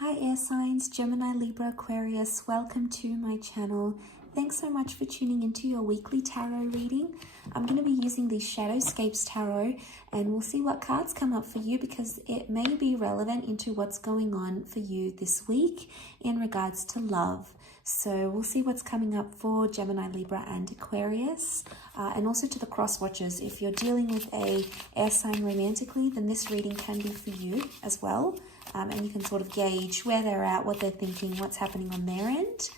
Hi air signs, Gemini, Libra, Aquarius, welcome to my channel. Thanks so much for tuning into your weekly tarot reading. I'm going to be using the Shadowscapes Tarot and we'll see what cards come up for you because it may be relevant into what's going on for you this week in regards to love. So we'll see what's coming up for Gemini, Libra and Aquarius, and also to the cross watchers. If you're dealing with a air sign romantically, then this reading can be for you as well. And you can sort of gauge where they're at, what they're thinking, what's happening on their end.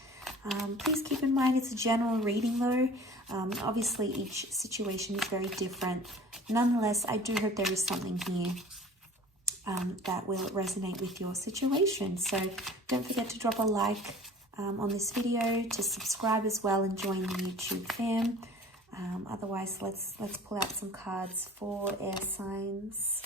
Please keep in mind it's a general reading though. Obviously each situation is very different. Nonetheless, I do hope there is something here that will resonate with your situation. So don't forget to drop a like on this video, to subscribe as well and join the YouTube fam. Otherwise, let's pull out some cards for air signs.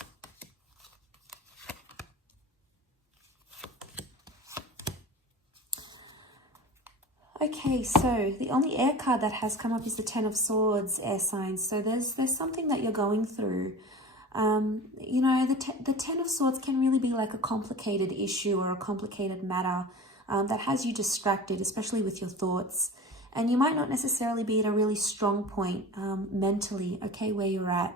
Okay, so the only air card that has come up is the Ten of Swords, air signs. So there's something that you're going through. You know, the Ten of Swords can really be like a complicated issue or a complicated matter that has you distracted, especially with your thoughts. And you might not necessarily be at a really strong point mentally, okay, where you're at.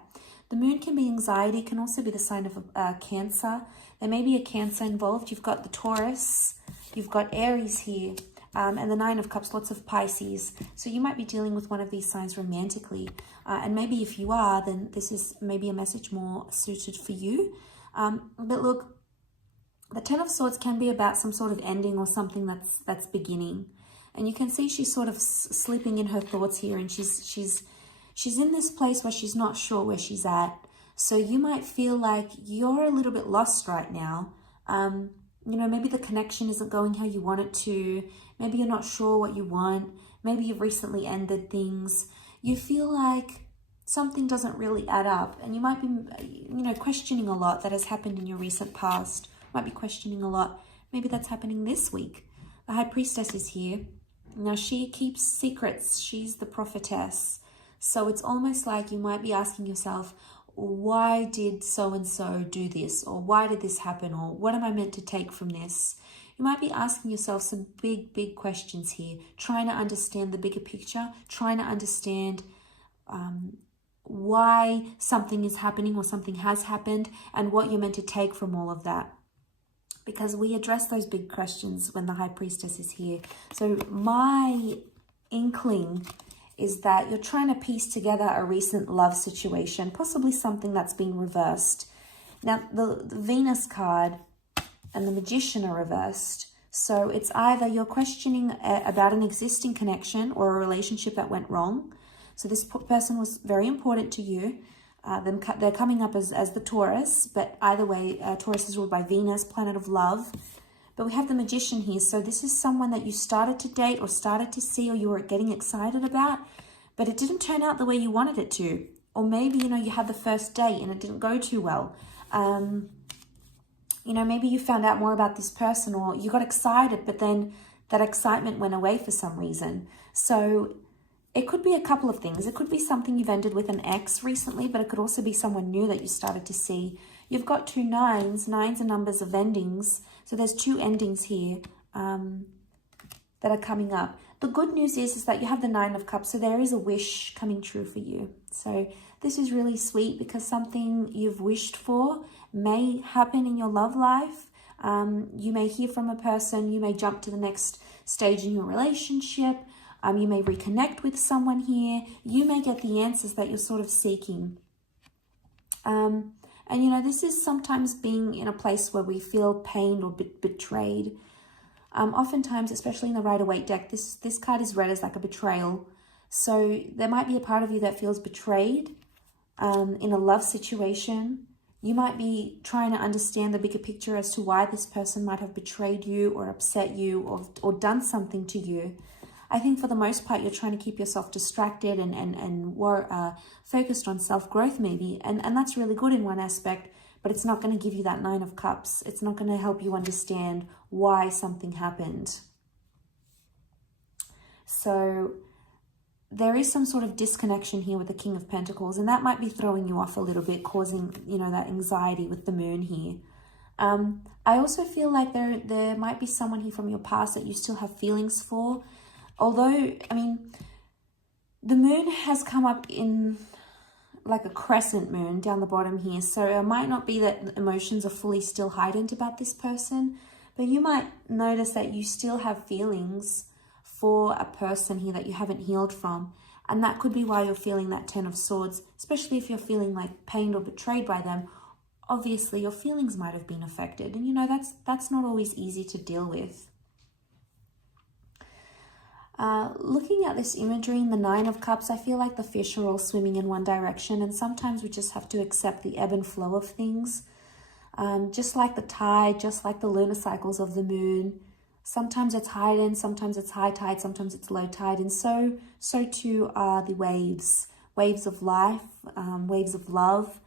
The moon can be anxiety, can also be the sign of Cancer. There may be a Cancer involved. You've got the Taurus, you've got Aries here. And the Nine of Cups, lots of Pisces. So you might be dealing with one of these signs romantically. And maybe if you are, then this is maybe a message more suited for you. But look, the Ten of Swords can be about some sort of ending or something that's beginning. And you can see she's sort of sleeping in her thoughts here. And she's in this place where she's not sure where she's at. So you might feel like you're a little bit lost right now. You know, maybe the connection isn't going how you want it to. Maybe you're not sure what you want. Maybe you've recently ended things. You feel like something doesn't really add up. And you might be, you know, questioning a lot that has happened in your recent past. Might be questioning a lot. Maybe that's happening this week. The High Priestess is here. Now, she keeps secrets. She's the prophetess. So it's almost like you might be asking yourself, why did so-and-so do this? Or why did this happen? Or what am I meant to take from this? You might be asking yourself some big questions here, trying to understand the bigger picture, trying to understand why something is happening or something has happened and what you're meant to take from all of that. Because we address those big questions when the High Priestess is here. So my inkling is that you're trying to piece together a recent love situation, possibly something that's been reversed. Now, the Venus card and the Magician are reversed. So it's either you're questioning about an existing connection or a relationship that went wrong. So this person was very important to you. They're coming up as the Taurus, but either way, Taurus is ruled by Venus, planet of love. But we have the Magician here. So this is someone that you started to date or started to see or you were getting excited about, but it didn't turn out the way you wanted it to. Or maybe, you know, you had the first date and it didn't go too well. You know, maybe you found out more about this person or you got excited, but then that excitement went away for some reason. So it could be a couple of things. It could be something you've ended with an ex recently, but it could also be someone new that you started to see. You've got two nines. Nines are numbers of endings. So there's two endings here that are coming up. The good news is that you have the Nine of Cups. So there is a wish coming true for you. So this is really sweet because something you've wished for may happen in your love life. You may hear from a person. You may jump to the next stage in your relationship. You may reconnect with someone here. You may get the answers that you're sort of seeking. And, you know, this is sometimes being in a place where we feel pained or betrayed. Oftentimes, especially in the Rider-Waite deck, this card is read as like a betrayal. So there might be a part of you that feels betrayed in a love situation. You might be trying to understand the bigger picture as to why this person might have betrayed you or upset you or done something to you. I think for the most part, you're trying to keep yourself distracted and focused on self-growth maybe. And that's really good in one aspect, but it's not going to give you that Nine of Cups. It's not going to help you understand why something happened. So there is some sort of disconnection here with the King of Pentacles, and that might be throwing you off a little bit, causing, you know, that anxiety with the moon here. I also feel like there might be someone here from your past that you still have feelings for. Although, I mean, the moon has come up in like a crescent moon down the bottom here. So it might not be that emotions are fully still heightened about this person, but you might notice that you still have feelings for a person here that you haven't healed from. And that could be why you're feeling that Ten of Swords, especially if you're feeling like pained or betrayed by them. Obviously, your feelings might have been affected. And, you know, that's not always easy to deal with. Looking at this imagery in the Nine of Cups, I feel like the fish are all swimming in one direction. And sometimes we just have to accept the ebb and flow of things. Just like the tide, just like the lunar cycles of the moon. Sometimes it's heightened, sometimes it's high tide, sometimes it's low tide. And so too are the waves. Waves of life, waves of love.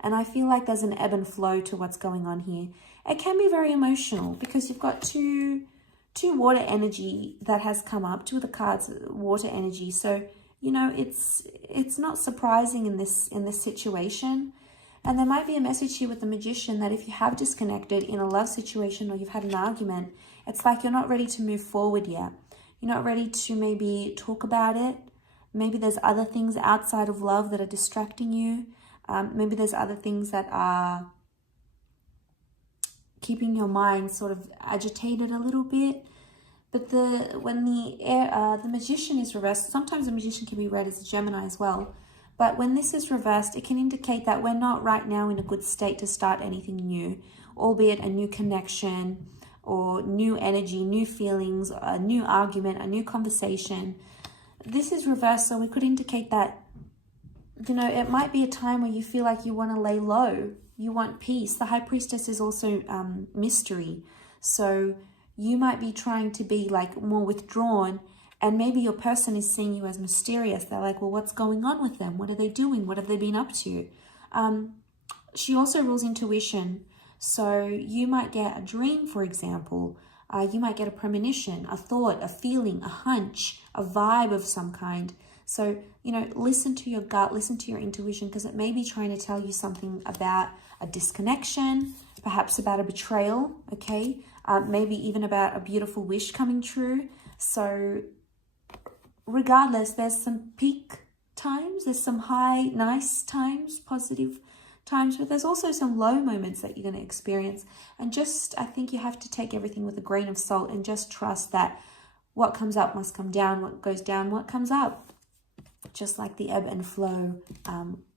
And I feel like there's an ebb and flow to what's going on here. It can be very emotional because you've got two water energy that has come up. Two of the cards, water energy. So, you know, it's not surprising in this situation. And there might be a message here with the Magician that if you have disconnected in a love situation or you've had an argument, it's like you're not ready to move forward yet. You're not ready to maybe talk about it. Maybe there's other things outside of love that are distracting you. Maybe there's other things that are keeping your mind sort of agitated a little bit. But when the Magician is reversed, sometimes the Magician can be read as a Gemini as well. But when this is reversed, it can indicate that we're not right now in a good state to start anything new, albeit a new connection or new energy, new feelings, a new argument, a new conversation. This is reversed, so we could indicate that, you know, it might be a time where you feel like you want to lay low. You want peace. The High Priestess is also mystery. So you might be trying to be like more withdrawn, and maybe your person is seeing you as mysterious. They're like, well, what's going on with them? What are they doing? What have they been up to? She also rules intuition. So you might get a dream, for example. You might get a premonition, a thought, a feeling, a hunch, a vibe of some kind. So, you know, listen to your gut, listen to your intuition, because it may be trying to tell you something about a disconnection, perhaps about a betrayal, okay? Maybe even about a beautiful wish coming true. So regardless, there's some peak times, there's some high, nice times, positive times, but there's also some low moments that you're going to experience. And just, I think you have to take everything with a grain of salt and just trust that what comes up must come down, what goes down, what comes up. Just like the ebb and flow,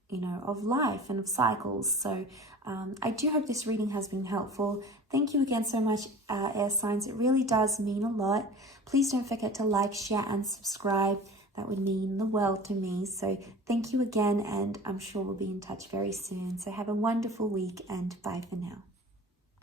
you know, of life and of cycles. So I do hope this reading has been helpful. Thank you again so much, air signs. It really does mean a lot. Please don't forget to like, share, and subscribe. That would mean the world to me. So thank you again, and I'm sure we'll be in touch very soon. So have a wonderful week, and bye for now.